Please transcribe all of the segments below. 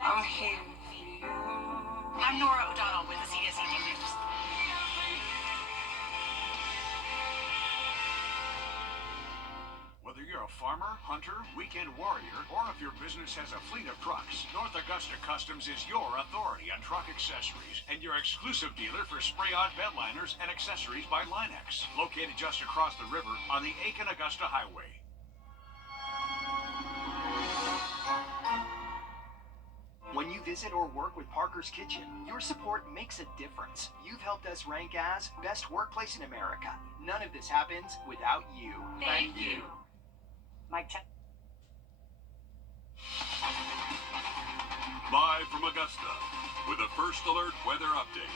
I'm here for you. I'm Nora O'Donnell with the CSED News. Whether you're a farmer, hunter, weekend warrior, or if your business has a fleet of trucks, North Augusta Customs is your authority on truck accessories and your exclusive dealer for spray-on bedliners and accessories by Linex, located just across the river on the Aiken-Augusta Highway. When you visit or work with Parker's Kitchen, your support makes a difference. You've helped us rank as Best Workplace in America. None of this happens without you. Thank you. Mike check. Live from Augusta with a First Alert weather update.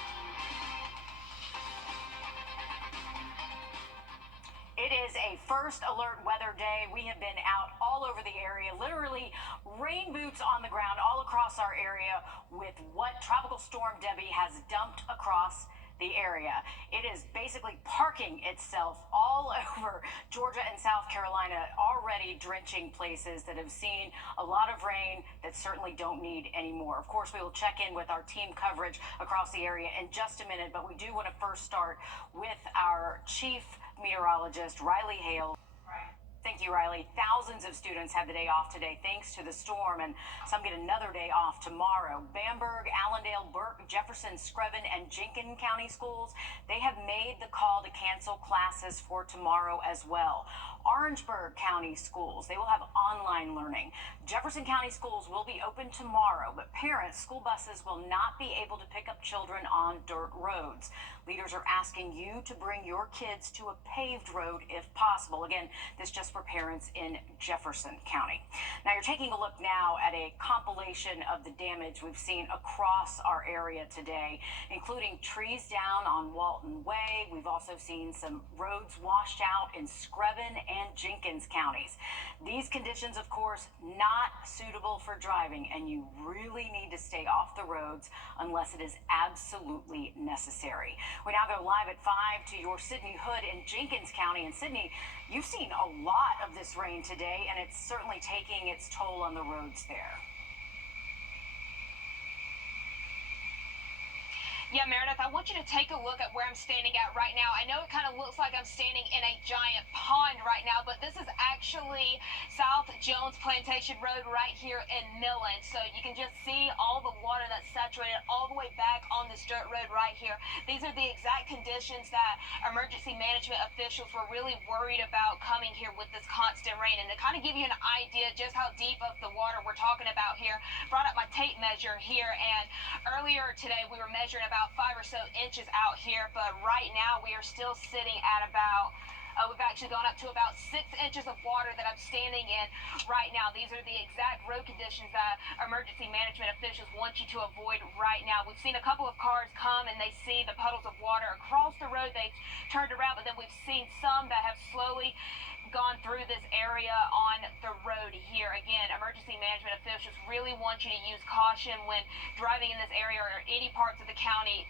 It is a First Alert weather day. We have been out all over the area, literally rain boots on the ground all across our area with what Tropical Storm Debbie has dumped across the area. It is basically parking itself all over Georgia and South Carolina, already drenching places that have seen a lot of rain that certainly don't need any more. Of course, we will check in with our team coverage across the area in just a minute, but we do want to first start with our chief meteorologist, Riley Hale. Thank you, Riley. Thousands of students had the day off today thanks to the storm, and some get another day off tomorrow. Bamberg, Allendale, Burke, Jefferson, Screven, and Jenkins County schools, they have made the call to cancel classes for tomorrow as well. Orangeburg County schools, they will have online learning. Jefferson County schools will be open tomorrow, but parents, school buses will not be able to pick up children on dirt roads. Leaders are asking you to bring your kids to a paved road if possible. Again, this just for parents in Jefferson County. Now you're taking a look now at a compilation of the damage we've seen across our area today, including trees down on Walton Way. We've also seen some roads washed out in Screven and Jenkins counties. These conditions, of course, not suitable for driving, and you really need to stay off the roads unless it is absolutely necessary. We now go live at 5 to your Sydney Hood in Jenkins County. And Sydney, you've seen a lot of this rain today, and it's certainly taking its toll on the roads there. Yeah, Meredith, I want you to take a look at where I'm standing at right now. I know it kind of looks like I'm standing in a giant pond right now, but this is actually South Jones Plantation Road right here in Millen. So you can just see all the water that's saturated all the way back on this dirt road right here. These are the exact conditions that emergency management officials were really worried about coming here with this constant rain. And to kind of give you an idea just how deep of the water we're talking about here, brought up my tape measure here, and earlier today we were measuring about 5 or so inches out here, but right now we are still sitting at about we've actually gone up to about 6 inches of water that I'm standing in right now. These are the exact road conditions that emergency management officials want you to avoid right now. We've seen a couple of cars come and they see the puddles of water across the road. They've turned around, but then we've seen some that have slowly gone through this area on the road here. Again, emergency management officials really want you to use caution when driving in this area or any parts of the county.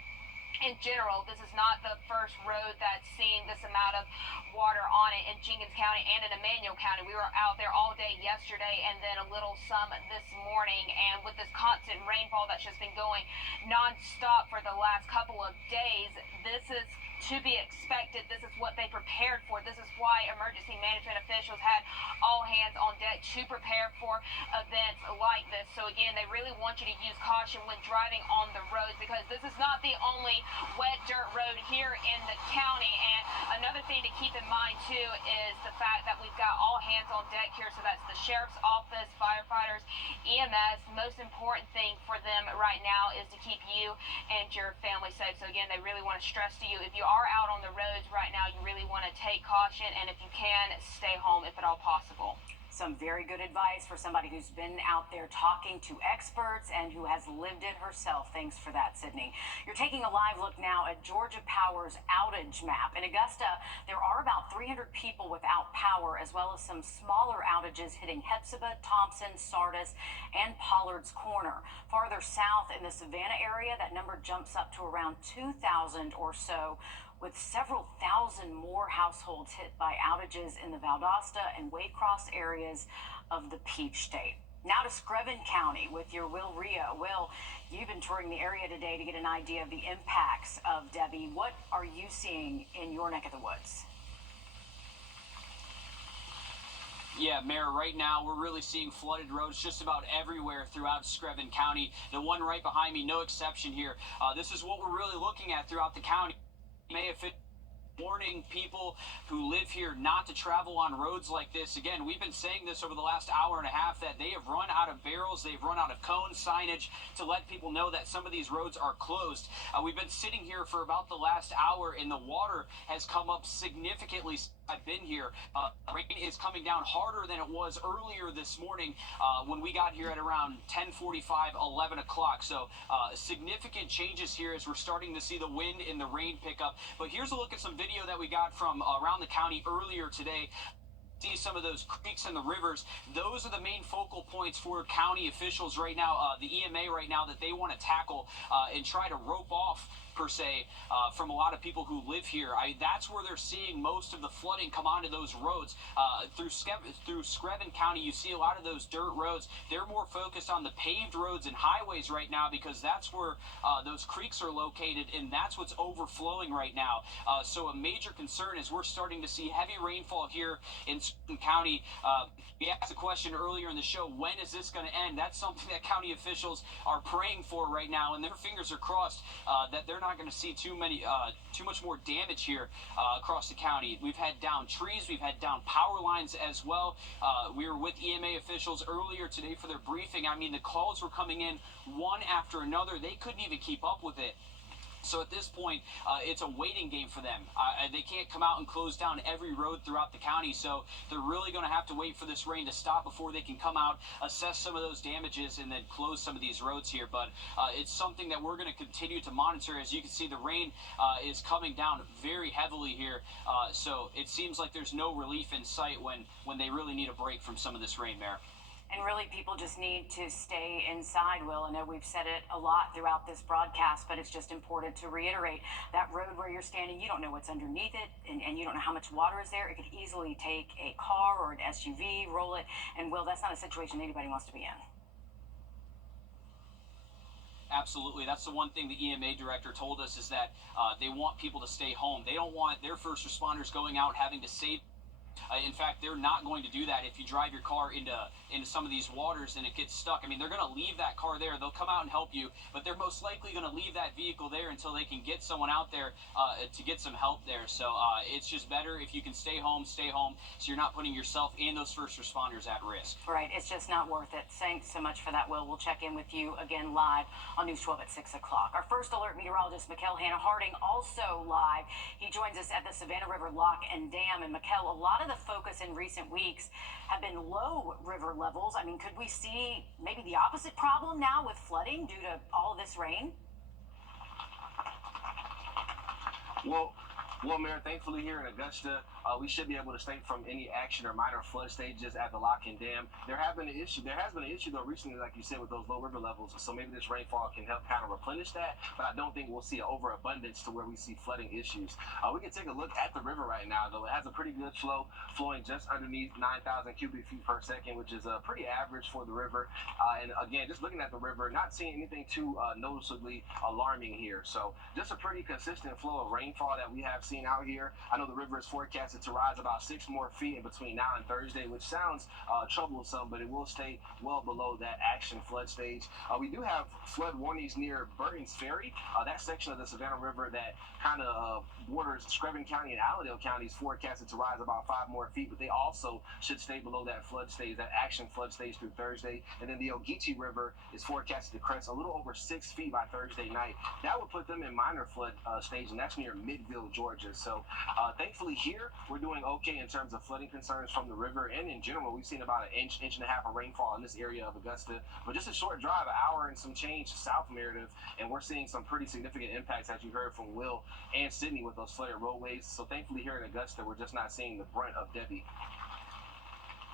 In general, this is not the first road that's seeing this amount of water on it in Jenkins County and in Emmanuel County. We were out there all day yesterday and then a little some this morning. And with this constant rainfall that's just been going nonstop for the last couple of days, this is to be expected. This is what they prepared for. This is why emergency management officials had all hands on deck to prepare for events like this. So again, they really want you to use caution when driving on the roads, because this is not the only wet dirt road here in the county. And another thing to keep in mind too is the fact that we've got all hands on deck here. So that's the sheriff's office, firefighters, EMS. Most important thing for them right now is to keep you and your family safe. So again, they really want to stress to you, if you are out on the roads right now, you really want to take caution, and if you can, stay home if at all possible. Some very good advice for somebody who's been out there talking to experts and who has lived it herself. Thanks for that, Sydney. You're taking a live look now at Georgia Power's outage map. In Augusta, there are about 300 people without power, as well as some smaller outages hitting Hepzibah, Thompson, Sardis, and Pollard's Corner. Farther south in the Savannah area, that number jumps up to around 2,000 or so, with several thousand more households hit by outages in the Valdosta and Waycross areas of the Peach State. Now to Screven County with your Will Rio. Will, you've been touring the area today to get an idea of the impacts of Debbie. What are you seeing in your neck of the woods? Yeah, Mayor, right now we're really seeing flooded roads just about everywhere throughout Screven County. The one right behind me, no exception here. This is what we're really looking at throughout the county. May have warning people who live here not to travel on roads like this. Again, we've been saying this over the last hour and a half that they have run out of barrels, they've run out of cone signage to let people know that some of these roads are closed. We've been sitting here for about the last hour and the water has come up significantly since I've been here. Rain is coming down harder than it was earlier this morning when we got here at around 10:45, 11 o'clock. So significant changes here as we're starting to see the wind and the rain pick up. But here's a look at some video that we got from around the county earlier today. See some of those creeks and the rivers. Those are the main focal points for county officials right now, the EMA right now, that they want to tackle and try to rope off per se from a lot of people who live here. That's where they're seeing most of the flooding come onto those roads. Through Screven County, you see a lot of those dirt roads. They're more focused on the paved roads and highways right now because that's where those creeks are located and that's what's overflowing right now. So a major concern is we're starting to see heavy rainfall here in Screven County. We asked the question earlier in the show, when is this going to end? That's something that county officials are praying for right now, and their fingers are crossed that they're not going to see too much more damage here across the county. We've had down trees, we've had down power lines as well. We were with EMA officials earlier today for their briefing. I mean, the calls were coming in one after another. They couldn't even keep up with it. So at this point, it's a waiting game for them. They can't come out and close down every road throughout the county, so they're really going to have to wait for this rain to stop before they can come out, assess some of those damages, and then close some of these roads here. But it's something that we're going to continue to monitor. As you can see, the rain is coming down very heavily here, so it seems like there's no relief in sight when they really need a break from some of this rain, Mayor. And really, people just need to stay inside, Will. I know we've said it a lot throughout this broadcast, but it's just important to reiterate that road where you're standing, you don't know what's underneath it, and you don't know how much water is there. It could easily take a car or an SUV, roll it, and Will, that's not a situation anybody wants to be in. Absolutely. That's the one thing the EMA director told us is that they want people to stay home. They don't want their first responders going out having to save. In fact, they're not going to do that if you drive your car into some of these waters and it gets stuck. I mean, they're going to leave that car there. They'll come out and help you, but they're most likely going to leave that vehicle there until they can get someone out there to get some help there. So it's just better if you can stay home, so you're not putting yourself and those first responders at risk. Right. It's just not worth it. Thanks so much for that, Will. We'll check in with you again live on News 12 at 6 o'clock. Our first alert meteorologist, Mikkel Hannah Harding, also live. He joins us at the Savannah River Lock and Dam. And Mikkel, a lot of the focus in recent weeks have been low river levels. I mean, could we see maybe the opposite problem now with flooding due to all of this rain? Well, Mayor, thankfully here in Augusta, we should be able to stay from any action or minor flood stages at the lock and dam. There has been an issue though recently, like you said, with those low river levels. So maybe this rainfall can help kind of replenish that. But I don't think we'll see an overabundance to where we see flooding issues. We can take a look at the river right now, though. It has a pretty good flow, flowing just underneath 9,000 cubic feet per second, which is pretty average for the river. And again, just looking at the river, not seeing anything too noticeably alarming here. So just a pretty consistent flow of rainfall that we have seen out here. I know the river is forecasted to rise about 6 more feet in between now and Thursday, which sounds troublesome, but it will stay well below that action flood stage. We do have flood warnings near Burton's Ferry. That section of the Savannah River that kind of borders Screven County and Allendale County is forecasted to rise about 5 more feet, but they also should stay below that flood stage, that action flood stage through Thursday. And then the Ogeechee River is forecasted to crest a little over 6 feet by Thursday night. That would put them in minor flood stage, and that's near Midville, Georgia. So thankfully here, we're doing okay in terms of flooding concerns from the river, and in general, we've seen about an inch and a half of rainfall in this area of Augusta, but just a short drive, an hour and some change south of Wrdw, and we're seeing some pretty significant impacts, as you heard from Will and Sydney, with those flooded roadways. So thankfully here in Augusta, we're just not seeing the brunt of Debbie.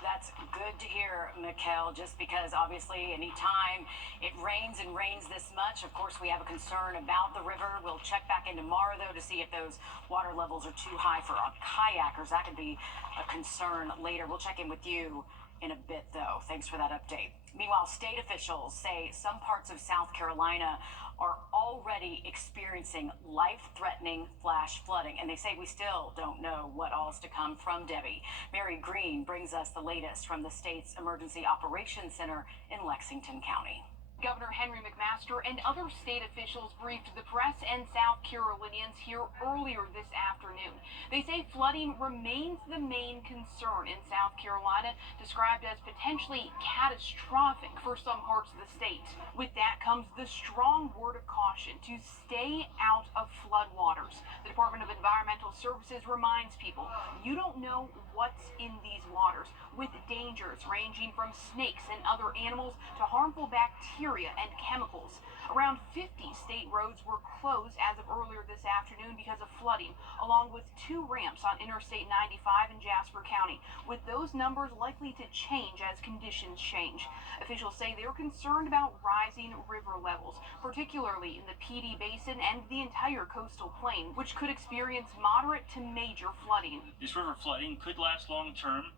That's good to hear, Mikkel, just because obviously anytime it rains and rains this much, of course, we have a concern about the river. We'll check back in tomorrow, though, to see if those water levels are too high for our kayakers. That could be a concern later. We'll check in with you in a bit, though. Thanks for that update. Meanwhile, state officials say some parts of South Carolina are already experiencing life-threatening flash flooding, and they say we still don't know what all is to come from Debbie. Mary Green brings us the latest from the state's Emergency Operations Center in Lexington County. Governor Henry McMaster and other state officials briefed the press and South Carolinians here earlier this afternoon. They say flooding remains the main concern in South Carolina, described as potentially catastrophic for some parts of the state. With that comes the strong word of caution to stay out of floodwaters. The Department of Environmental Services reminds people you don't know what's in these waters, with dangers ranging from snakes and other animals to harmful bacteria and chemicals. Around 50 state roads were closed as of earlier this afternoon because of flooding, along with 2 ramps on Interstate 95 in Jasper County, with those numbers likely to change as conditions change. Officials say they're concerned about rising river levels, particularly in the PD Basin and the entire coastal plain, which could experience moderate to major flooding. This river flooding could last long term,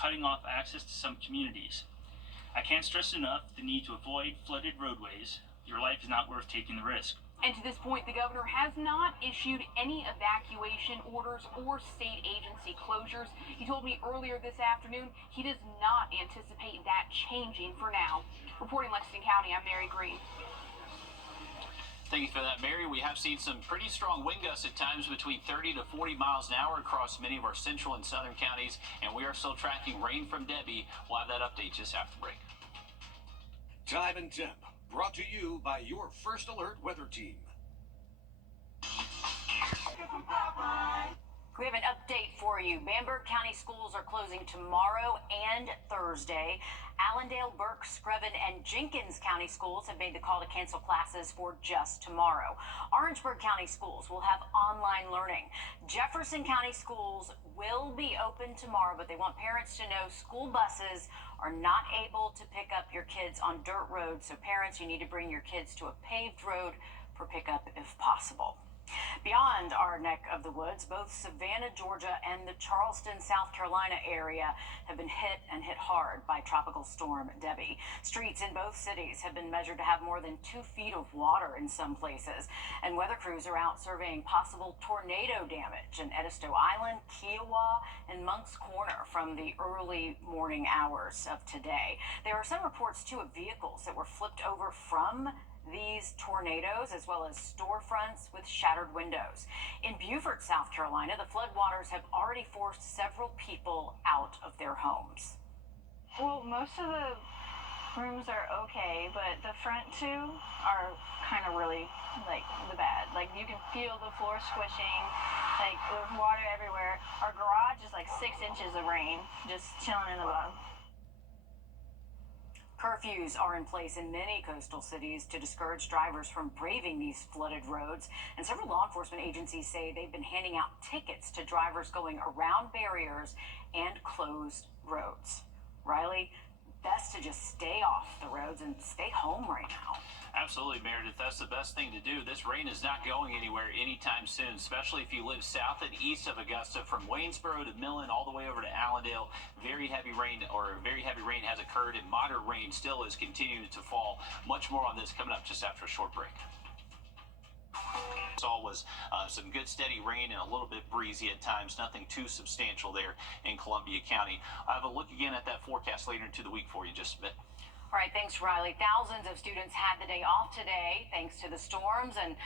cutting off access to some communities. I can't stress enough the need to avoid flooded roadways. Your life is not worth taking the risk. And to this point, the governor has not issued any evacuation orders or state agency closures. He told me earlier this afternoon he does not anticipate that changing for now. Reporting Lexington County, I'm Mary Green. Thank you for that, Mary. We have seen some pretty strong wind gusts at times between 30 to 40 miles an hour across many of our central and southern counties, and we are still tracking rain from Debbie. We'll have that update just after the break. Time and temp, brought to you by your First Alert weather team. We have an update for you. Bamberg County schools are closing tomorrow and Thursday. Allendale, Burke, Screven, and Jenkins County schools have made the call to cancel classes for just tomorrow. Orangeburg County schools will have online learning. Jefferson County schools will be open tomorrow, but they want parents to know school buses are not able to pick up your kids on dirt roads. So parents, you need to bring your kids to a paved road for pickup if possible. Beyond our neck of the woods, both Savannah, Georgia, and the Charleston, South Carolina area have been hit hard by Tropical Storm Debbie. Streets in both cities have been measured to have more than 2 feet of water in some places, and weather crews are out surveying possible tornado damage in Edisto Island, Kiowa, and Moncks Corner from the early morning hours of today. There are some reports, too, of vehicles that were flipped over from these tornadoes, as well as storefronts with shattered windows. In Beaufort, South Carolina, the floodwaters have already forced several people out of their homes. Well, most of the rooms are okay, but the front 2 are kind of really, like, the bad. Like, you can feel the floor squishing, like, there's water everywhere. Our garage is like 6 inches of rain, just chilling in the bottom. Curfews are in place in many coastal cities to discourage drivers from braving these flooded roads, and several law enforcement agencies say they've been handing out tickets to drivers going around barriers and closed roads. Riley, best to just stay off the roads and stay home right now. Absolutely, Meredith. That's the best thing to do. This rain is not going anywhere anytime soon, especially if you live south and east of Augusta, from Waynesboro to Millen all the way over to Allendale. Very heavy rain has occurred, and moderate rain still is continuing to fall. Much more on this coming up just after a short break. Saw was some good steady rain and a little bit breezy at times. Nothing too substantial there in Columbia County. I have a look again at that forecast later into the week for you just a bit. All right, thanks, Riley. Thousands of students had the day off today thanks to the storms, and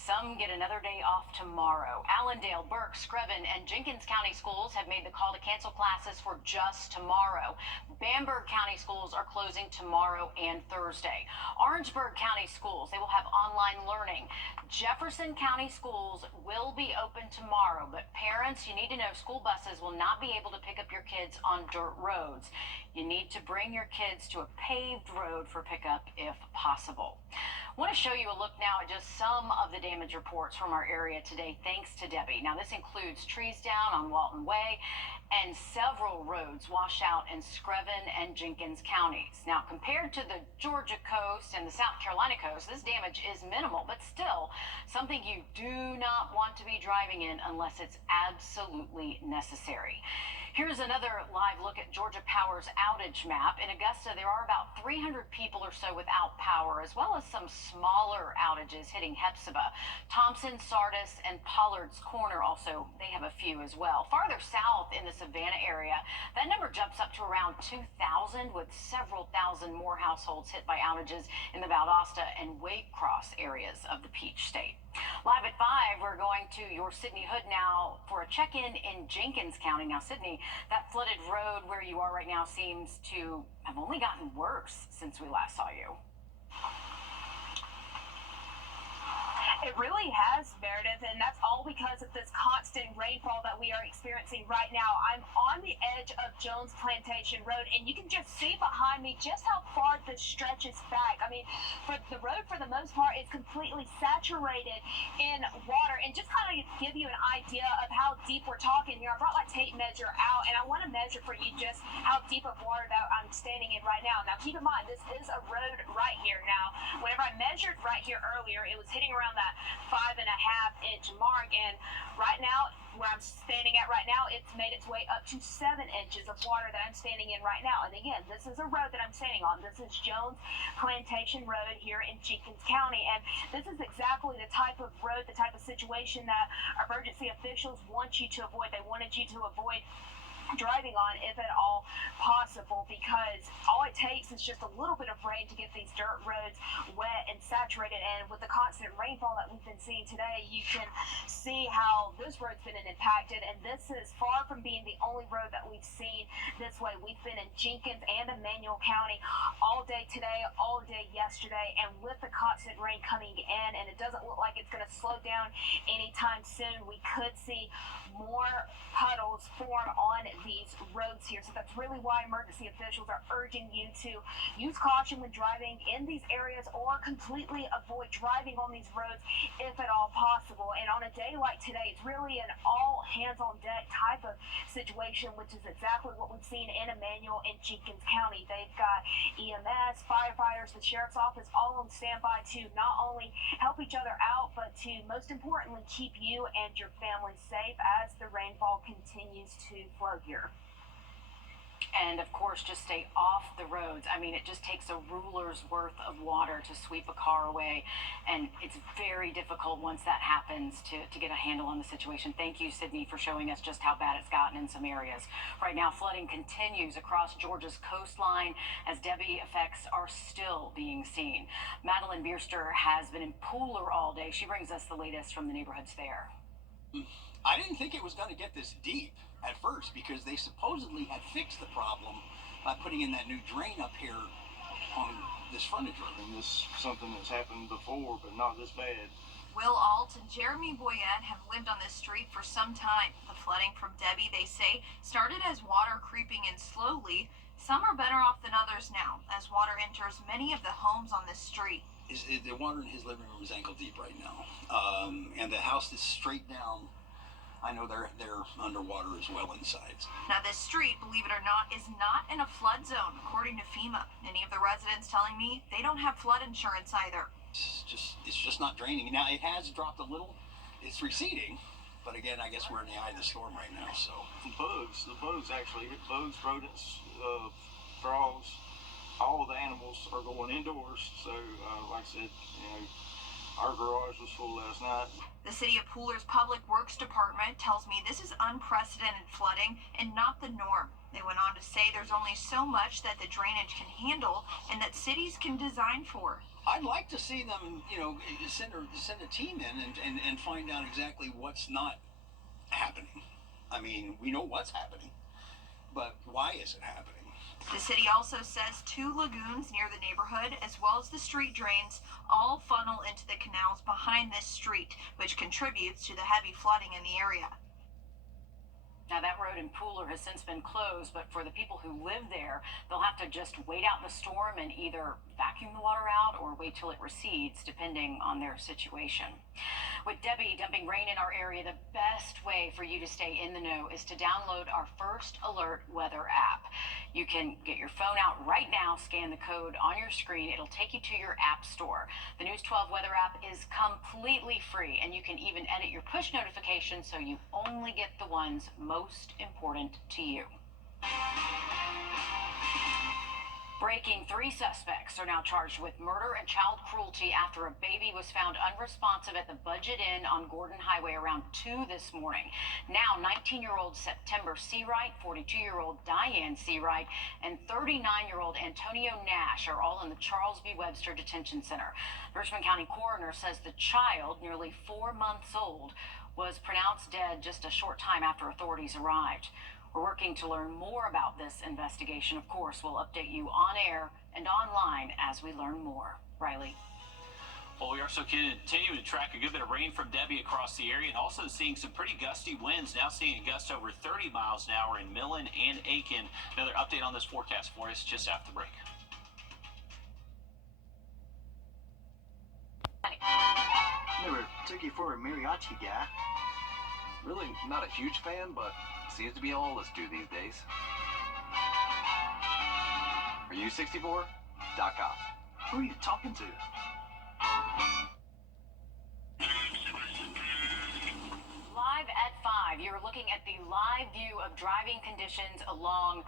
some get another day off tomorrow. Allendale, Burke, Screven, and Jenkins County schools have made the call to cancel classes for just tomorrow. Bamberg County schools are closing tomorrow and Thursday. Orangeburg County schools, they will have online learning. Jefferson County schools will be open tomorrow, but parents, you need to know school buses will not be able to pick up your kids on dirt roads. You need to bring your kids to a paved road for pickup if possible. I want to show you a look now at just some of the damage reports from our area today, thanks to Debbie. Now, this includes trees down on Walton Way and several roads washed out in Screven and Jenkins counties. Now, compared to the Georgia coast and the South Carolina coast, this damage is minimal, but still something you do not want to be driving in unless it's absolutely necessary. Here's another live look at Georgia Power's outage map. In Augusta, there are about 300 people or so without power, as well as some smaller outages hitting Hepzibah. Thompson, Sardis, and Pollard's Corner also, they have a few as well. Farther south in the Savannah area, that number jumps up to around 2,000, with several thousand more households hit by outages in the Valdosta and Waycross areas of the Peach State. Live at 5, we're going to your Sydney Hood now for a check-in in Jenkins County. Now, Sydney, that flooded road where you are right now seems to have only gotten worse since we last saw you. It really has, Meredith, and that's all because of this constant rainfall that we are experiencing right now. I'm on the edge of Jones Plantation Road, and you can just see behind me just how far this stretches back. I mean, for the road, for the most part, is completely saturated in water. And just kind of give you an idea of how deep we're talking here, I brought my tape measure out, and I want to measure for you just how deep of water that I'm standing in right now. Now, keep in mind, this is a road right here. Now, whenever I measured right here earlier, it was hitting around that 5.5-inch mark, and right now where I'm standing at right now, it's made its way up to 7 inches of water that I'm standing in right now. And again, this is a road that I'm standing on. This is Jones Plantation Road here in Jenkins County, and this is exactly the type of road, the type of situation that emergency officials want you to avoid. They wanted you to avoid driving on if at all possible, because all it takes is just a little bit of rain to get these dirt roads wet and saturated. And with the constant rainfall that we've been seeing today, you can see how this road's been impacted, and this is far from being the only road that we've seen this way. We've been in Jenkins and Emmanuel County all day today, all day yesterday, and with the constant rain coming in, and it doesn't look like it's going to slow down anytime soon, we could see more puddles form on these roads here. So that's really why emergency officials are urging you to use caution when driving in these areas, or completely avoid driving on these roads if at all possible. And on a day like today, it's really an all hands on deck type of situation, which is exactly what we've seen in Emmanuel and Jenkins County. They've got EMS, firefighters, the sheriff's office all on standby to not only help each other out, but to most importantly keep you and your family safe as the rainfall continues to flow here. And of course, just stay off the roads. I mean, it just takes a ruler's worth of water to sweep a car away, and it's very difficult once that happens to get a handle on the situation. Thank you, Sydney, for showing us just how bad it's gotten in some areas. Right now, flooding continues across Georgia's coastline as Debbie effects are still being seen. Madeline Bierster has been in Pooler all day. She brings us the latest from the neighborhoods there. I didn't think it was going to get this deep at first, because they supposedly had fixed the problem by putting in that new drain up here on this frontage road. And this is something that's happened before, but not this bad. Will Alt and Jeremy Boyette have lived on this street for some time. The flooding from Debbie, they say, started as water creeping in slowly. Some are better off than others now, as water enters many of the homes on this street. The water in his living room is ankle deep right now, and the house is straight down. I know they're underwater as well inside. Now this street, believe it or not, is not in a flood zone, according to FEMA. Many of the residents telling me they don't have flood insurance either. It's just not draining. Now it has dropped a little. It's receding, but again, I guess we're in the eye of the storm right now. So the bugs actually hit bugs, rodents, frogs. All the animals are going indoors. So like I said, our garage was full last night. The City of Pooler's Public Works Department tells me this is unprecedented flooding and not the norm. They went on to say there's only so much that the drainage can handle and that cities can design for. I'd like to see them, send a team in and find out exactly what's not happening. I mean, we know what's happening, but why is it happening? The city also says 2 lagoons near the neighborhood, as well as the street drains, all funnel into the canals behind this street, which contributes to the heavy flooding in the area. Now, that road in Pooler has since been closed, but for the people who live there, they'll have to just wait out the storm and either vacuum the water out or wait till it recedes, depending on their situation. With Debbie dumping rain in our area, the best way for you to stay in the know is to download our First Alert weather app. You can get your phone out right now, scan the code on your screen. It'll take you to your app store. The News 12 weather app is completely free, and you can even edit your push notifications so you only get the ones most important to you. Breaking, 3 suspects are now charged with murder and child cruelty after a baby was found unresponsive at the Budget Inn on Gordon Highway around 2 this morning. Now, 19-year-old September Seawright, 42-year-old Diane Seawright, and 39-year-old Antonio Nash are all in the Charles B. Webster Detention Center. The Richmond County coroner says the child, nearly 4 months old, was pronounced dead just a short time after authorities arrived. We're working to learn more about this investigation. Of course, we'll update you on air and online as we learn more. Riley. Well, we are also continuing to track a good bit of rain from Debbie across the area and also seeing some pretty gusty winds. Now seeing a gust over 30 miles an hour in Millen and Aiken. Another update on this forecast for us just after the break. Never took you for a mariachi guy. Really not a huge fan, but seems to be all of us do these days. Are you 64.com? Who are you talking to? Live at 5, you're looking at the live view of driving conditions along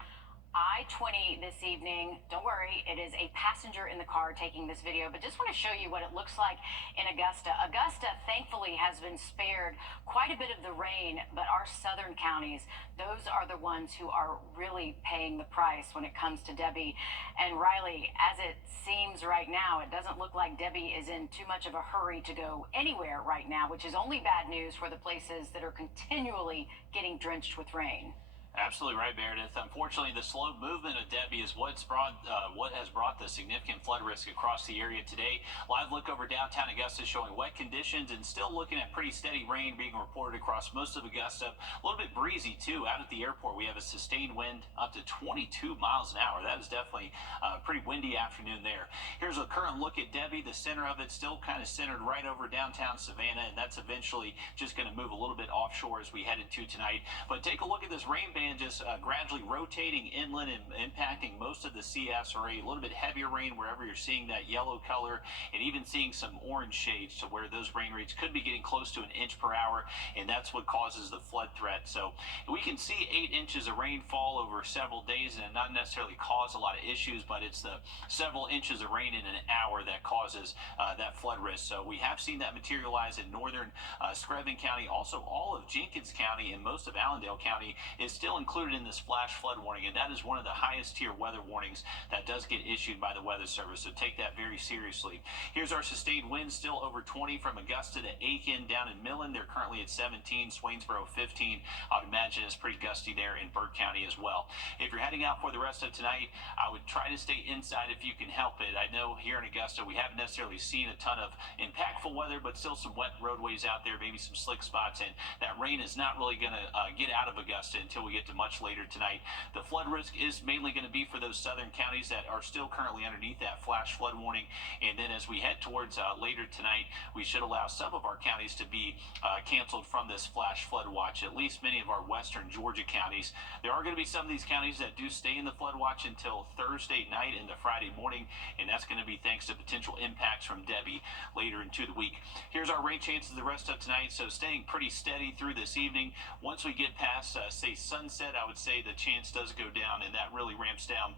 I-20 this evening. Don't worry, it is a passenger in the car taking this video, but just want to show you what it looks like in Augusta. Augusta, thankfully, has been spared quite a bit of the rain, but our southern counties, those are the ones who are really paying the price when it comes to Debbie. And Riley, as it seems right now, it doesn't look like Debbie is in too much of a hurry to go anywhere right now, which is only bad news for the places that are continually getting drenched with rain. Absolutely right, Meredith. Unfortunately, the slow movement of Debbie is what has brought the significant flood risk across the area today. Live look over downtown Augusta showing wet conditions and still looking at pretty steady rain being reported across most of Augusta. A little bit breezy, too. Out at the airport, we have a sustained wind up to 22 miles an hour. That is definitely a pretty windy afternoon there. Here's a current look at Debbie. The center of it still kind of centered right over downtown Savannah, and that's eventually just going to move a little bit offshore as we head into tonight. But take a look at this rain band just gradually rotating inland and impacting most of the CSRA. A little bit heavier rain wherever you're seeing that yellow color, and even seeing some orange shades to where those rain rates could be getting close to 1 inch per hour, and that's what causes the flood threat. So we can see 8 inches of rainfall over several days and not necessarily cause a lot of issues, but it's the several inches of rain in an hour that causes that flood risk. So we have seen that materialize in northern Screven County. Also, all of Jenkins County and most of Allendale County is still included in this flash flood warning, and that is one of the highest tier weather warnings that does get issued by the Weather Service, so take that very seriously. Here's our sustained winds, still over 20 from Augusta to Aiken. Down in Millen, they're currently at 17, Swainsboro 15. I would imagine it's pretty gusty there in Burke County as well. If you're heading out for the rest of tonight, I would try to stay inside if you can help it. I know here in Augusta we haven't necessarily seen a ton of impactful weather, but still some wet roadways out there, maybe some slick spots, and that rain is not really going to get out of Augusta until we get to much later tonight. The flood risk is mainly going to be for those southern counties that are still currently underneath that flash flood warning, and then as we head towards later tonight, we should allow some of our counties to be canceled from this flash flood watch, at least many of our western Georgia counties. There are going to be some of these counties that do stay in the flood watch until Thursday night into Friday morning, and that's going to be thanks to potential impacts from Debbie later into the week. Here's our rain chances the rest of tonight, so staying pretty steady through this evening. Once we get past, say, sunset, I would say the chance does go down, and that really ramps down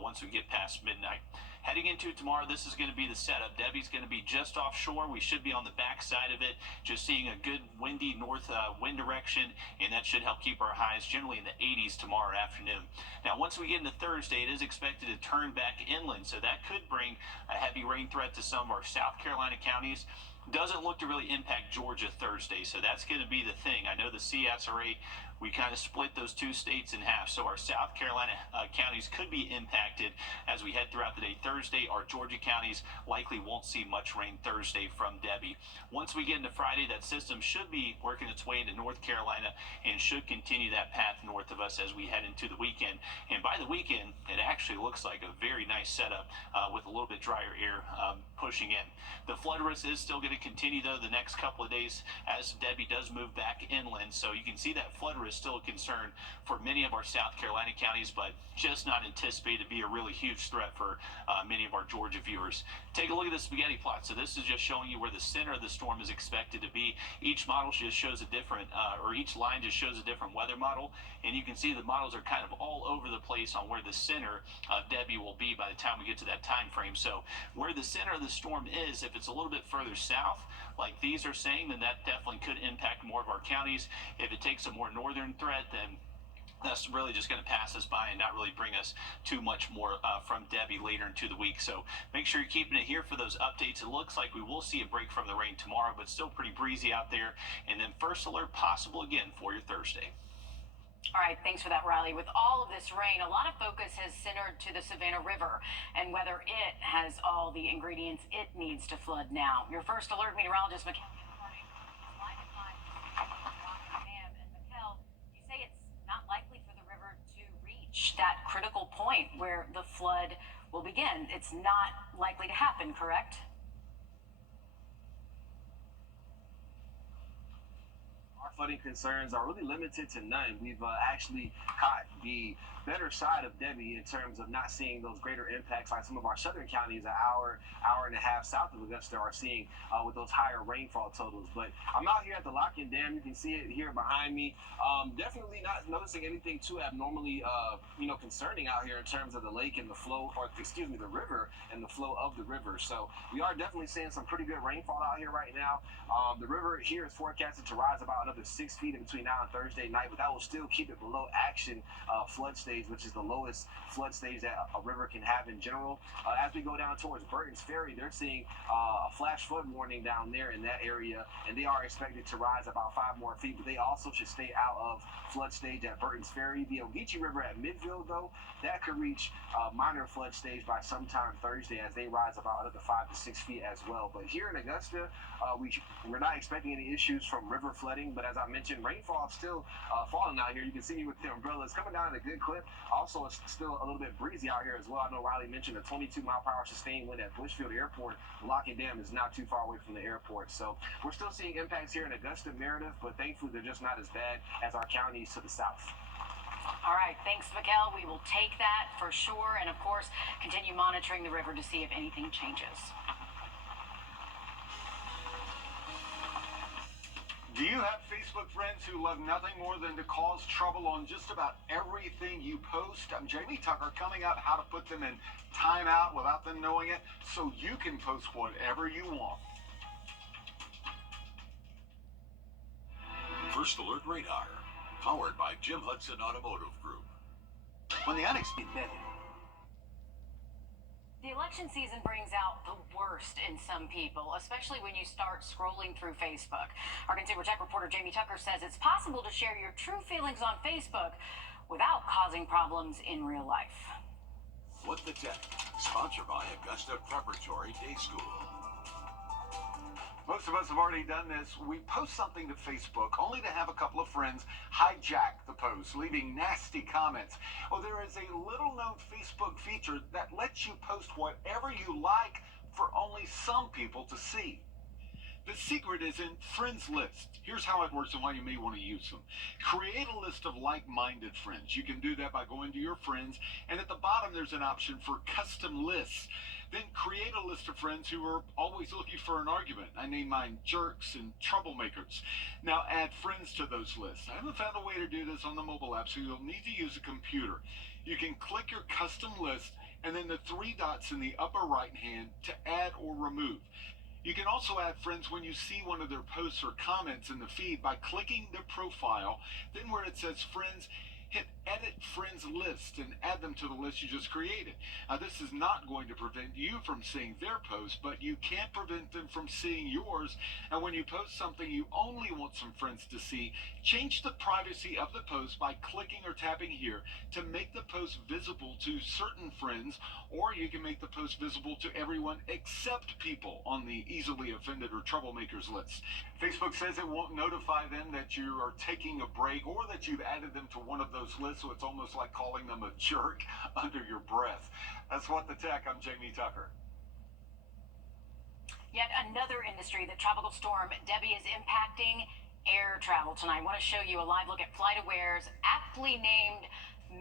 once we get past midnight. Heading into tomorrow, this is going to be the setup. Debbie's going to be just offshore. We should be on the back side of it, just seeing a good windy north wind direction, and that should help keep our highs generally in the 80s tomorrow afternoon. Now, once we get into Thursday, it is expected to turn back inland, so that could bring a heavy rain threat to some of our South Carolina counties. Doesn't look to really impact Georgia Thursday, so that's going to be the thing. I know the CSRA, we kind of split those two states in half, so our South Carolina counties could be impacted as we head throughout the day Thursday. Our Georgia counties likely won't see much rain Thursday from Debbie. Once we get into Friday, that system should be working its way into North Carolina and should continue that path north of us as we head into the weekend. And by the weekend, it actually looks like a very nice setup with a little bit drier air pushing in. The flood risk is still going to continue, though, the next couple of days as Debbie does move back inland. So you can see that flood risk still a concern for many of our South Carolina counties, but just not anticipated to be a really huge threat for many of our Georgia viewers. Take a look at the spaghetti plot. So this is just showing you where the center of the storm is expected to be. Each model just shows a different, or each line just shows a different weather model, and you can see the models are kind of all over the place on where the center of Debbie will be by the time we get to that time frame. So where the center of the storm is, if it's a little bit further south, like these are saying, then that definitely could impact more of our counties. If it takes a more northern threat, then that's really just going to pass us by and not really bring us too much more from Debbie later into the week. So make sure you're keeping it here for those updates. It looks like we will see a break from the rain tomorrow, but still pretty breezy out there. And then first alert possible again for your Thursday. All right, thanks for that, Riley. With all of this rain, a lot of focus has centered to the Savannah River and whether it has all the ingredients it needs to flood now. Your first alert meteorologist, Mikkel. You say it's not likely for the river to reach that critical point where the flood will begin. It's not likely to happen, correct? Flooding concerns are really limited to none. We've actually caught the better side of Debbie in terms of not seeing those greater impacts like some of our southern counties an hour and a half south of Augusta are seeing with those higher rainfall totals. But I'm out here at the Lock-In Dam. You can see it here behind me. Definitely not noticing anything too abnormally concerning out here in terms of the lake and the flow, or excuse me, the river and the flow of the river. So we are definitely seeing some pretty good rainfall out here right now. The river here is forecasted to rise about another 6 feet in between now and Thursday night, but that will still keep it below action flood stage, which is the lowest flood stage that a river can have in general. As we go down towards Burton's Ferry, they're seeing a flash flood warning down there in that area, and they are expected to rise about 5 more feet, but they also should stay out of flood stage at Burton's Ferry. The Ogeechee River at Midville, though, that could reach minor flood stage by sometime Thursday as they rise about another 5 to 6 feet as well. But here in Augusta, we're not expecting any issues from river flooding, but as I mentioned, rainfall is still falling out here. You can see me with the umbrella. It's coming down at a good clip. Also, it's still a little bit breezy out here as well. I know Riley mentioned a 22-mile-per-hour sustained wind at Bushfield Airport. The Lock-In Dam is not too far away from the airport. So we're still seeing impacts here in Augusta, Meredith, but thankfully they're just not as bad as our counties to the south. All right, thanks, Mikkel. We will take that for sure, and of course, continue monitoring the river to see if anything changes. Do you have Facebook friends who love nothing more than to cause trouble on just about everything you post? I'm Jamie Tucker, coming up how to put them in timeout without them knowing it so you can post whatever you want. First Alert Radar, powered by Jim Hudson Automotive Group. When the unexpected. The election season brings out the worst in some people, especially when you start scrolling through Facebook. Our Consumer Tech reporter Jamie Tucker says it's possible to share your true feelings on Facebook without causing problems in real life. What the Tech, sponsored by Augusta Preparatory Day School. Most of us have already done this. We post something to Facebook only to have a couple of friends hijack the post, leaving nasty comments. Well, there is a little-known Facebook feature that lets you post whatever you like for only some people to see. The secret is in Friends List. Here's how it works and why you may want to use them. Create a list of like-minded friends. You can do that by going to your friends, and at the bottom there's an option for custom lists. Then create a list of friends who are always looking for an argument. I name mine jerks and troublemakers. Now add friends to those lists. I haven't found a way to do this on the mobile app, so you'll need to use a computer. You can click your custom list and then the 3 dots in the upper right hand to add or remove. You can also add friends when you see one of their posts or comments in the feed by clicking their profile. Then where it says friends, hit Edit Friends List and add them to the list you just created. This is not going to prevent you from seeing their post, but you can prevent them from seeing yours. And when you post something you only want some friends to see, change the privacy of the post by clicking or tapping here to make the post visible to certain friends, or you can make the post visible to everyone except people on the easily offended or troublemakers list. Facebook says it won't notify them that you are taking a break or that you've added them to one of those lists, so it's almost like calling them a jerk under your breath. That's What the Tech. I'm Jamie Tucker. Yet another industry that Tropical Storm Debbie is impacting: air travel. Tonight I want to show you a live look at FlightAware's aptly named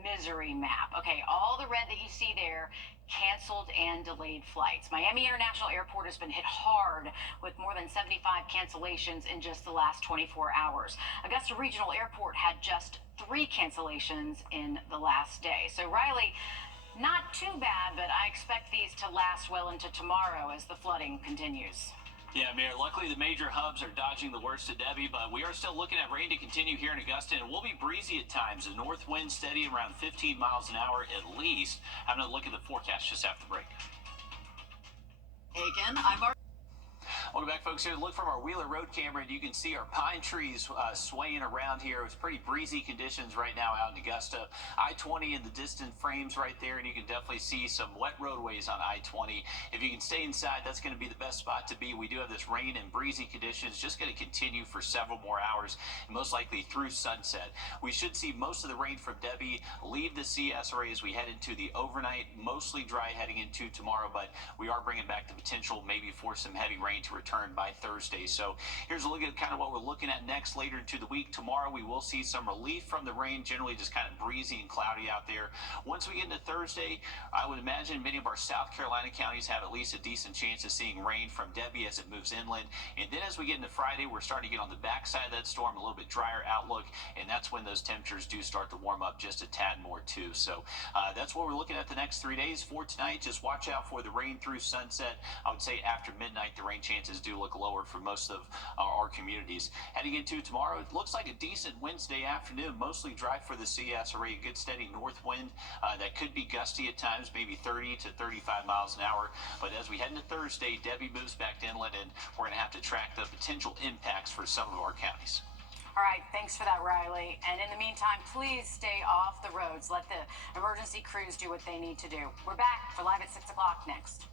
misery map. Okay, all the red that you see there, canceled and delayed flights. Miami International Airport has been hit hard with more than 75 cancellations in just the last 24 hours. Augusta Regional Airport had just 3 cancellations in the last day. So Riley, not too bad, but I expect these to last well into tomorrow as the flooding continues. Yeah, Mayor, luckily the major hubs are dodging the worst of Debbie, but we are still looking at rain to continue here in Augusta, and it will be breezy at times. The north wind steady around 15 miles an hour at least. I'm going to look at the forecast just after the break. Again, I'm Welcome back, folks. Here, look from our Wheeler Road camera, and you can see our pine trees swaying around here. It's pretty breezy conditions right now out in Augusta. I-20 in the distant frames right there, and you can definitely see some wet roadways on I-20. If you can stay inside, that's going to be the best spot to be. We do have this rain and breezy conditions just going to continue for several more hours, and most likely through sunset. We should see most of the rain from Debbie leave the CSRA as we head into the overnight, mostly dry heading into tomorrow, but we are bringing back the potential maybe for some heavy rain to return by Thursday. So here's a look at kind of what we're looking at next later into the week. Tomorrow we will see some relief from the rain, generally just kind of breezy and cloudy out there. Once we get into Thursday, I would imagine many of our South Carolina counties have at least a decent chance of seeing rain from Debbie as it moves inland. And then as we get into Friday, we're starting to get on the backside of that storm, a little bit drier outlook, and that's when those temperatures do start to warm up just a tad more too. So that's what we're looking at the next 3 days. For tonight, just watch out for the rain through sunset. I would say after midnight, the rain chances do look lower for most of our communities. Heading into tomorrow, it looks like a decent Wednesday afternoon, mostly dry for the CSRA, a good steady north wind that could be gusty at times, maybe 30 to 35 miles an hour. But as we head into Thursday, Debbie moves back inland, and we're going to have to track the potential impacts for some of our counties. All right, thanks for that, Riley. And in the meantime, please stay off the roads. Let the emergency crews do what they need to do. We're back for Live at 6 o'clock next.